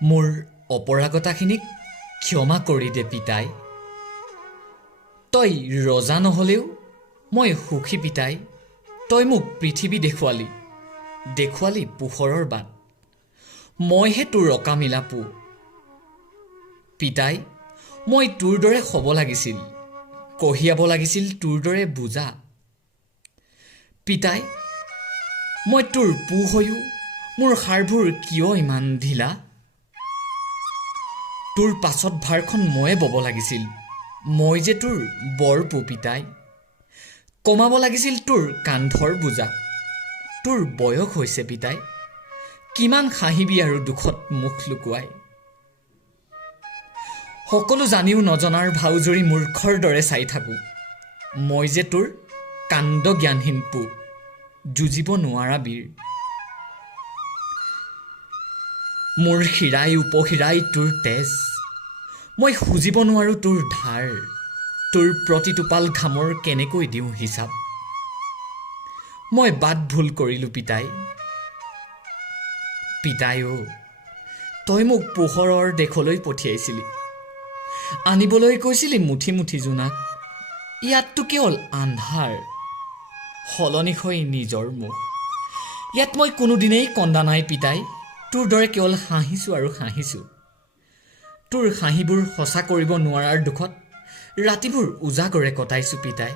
মোৰ অপৰাগতাখিনিক ক্ষমা কৰি দে পিতাই। তই ৰজা নহ'লেও মই সুখী পিতাই। তই মোক পৃথিৱী দেখুৱালি পোহৰৰ বাট। মইহে তোৰ অকামিলা পো। পিতাই, মই তোৰ দৰে হ'ব লাগিছিল, কঢ়িয়াব লাগিছিল তোৰ দৰে বোজা। পিতাই, মই তোৰ পো হৈও মোৰ হাড়বোৰ কিয় ইমান ঢিলা? তোৰ পাছত ভাৰখন ময়ে বব লাগিছিল, মই যে তোৰ বৰ পো পিতাই। কমাব লাগিছিল তোৰ কান্ধৰ বোজা। তোৰ বয়স হৈছে পিতাই, কিমান হাঁহিবি আৰু দুখত মুখ লুকুৱাই। সকলো জানিও নজনাৰ ভাওজৰি মূৰ্খৰ দৰে চাই থাকোঁ। মই যে তোৰ কাণ্ড জ্ঞানহীন পো, যুঁজিব নোৱাৰা বীৰ। মোৰ শিৰাই উপশিৰাই তোৰ তেজ, মই খুজিব নোৱাৰোঁ তোৰ ধাৰ। তোৰ প্ৰতিটোপাল ঘামৰ কেনেকৈ দিওঁ হিচাপ। মই বাট ভুল কৰিলোঁ পিতাই। পিতাই অ', তই মোক পোহৰৰ দেশলৈ পঠিয়াইছিলি, আনিবলৈ কৈছিলি মুঠি মুঠি জোনাক। ইয়াততো কেৱল আন্ধাৰ, সলনি হৈ নিজৰ মুখ। ইয়াত মই কোনোদিনেই কন্দা নাই পিতাই, তোৰ দৰে কেৱল হাঁহিছোঁ আৰু হাঁহিছোঁ। তোৰ হাঁহিবোৰ সঁচা কৰিব নোৱাৰাৰ দুখত ৰাতিবোৰ উজাগৰে কটাইছোঁ পিতাই।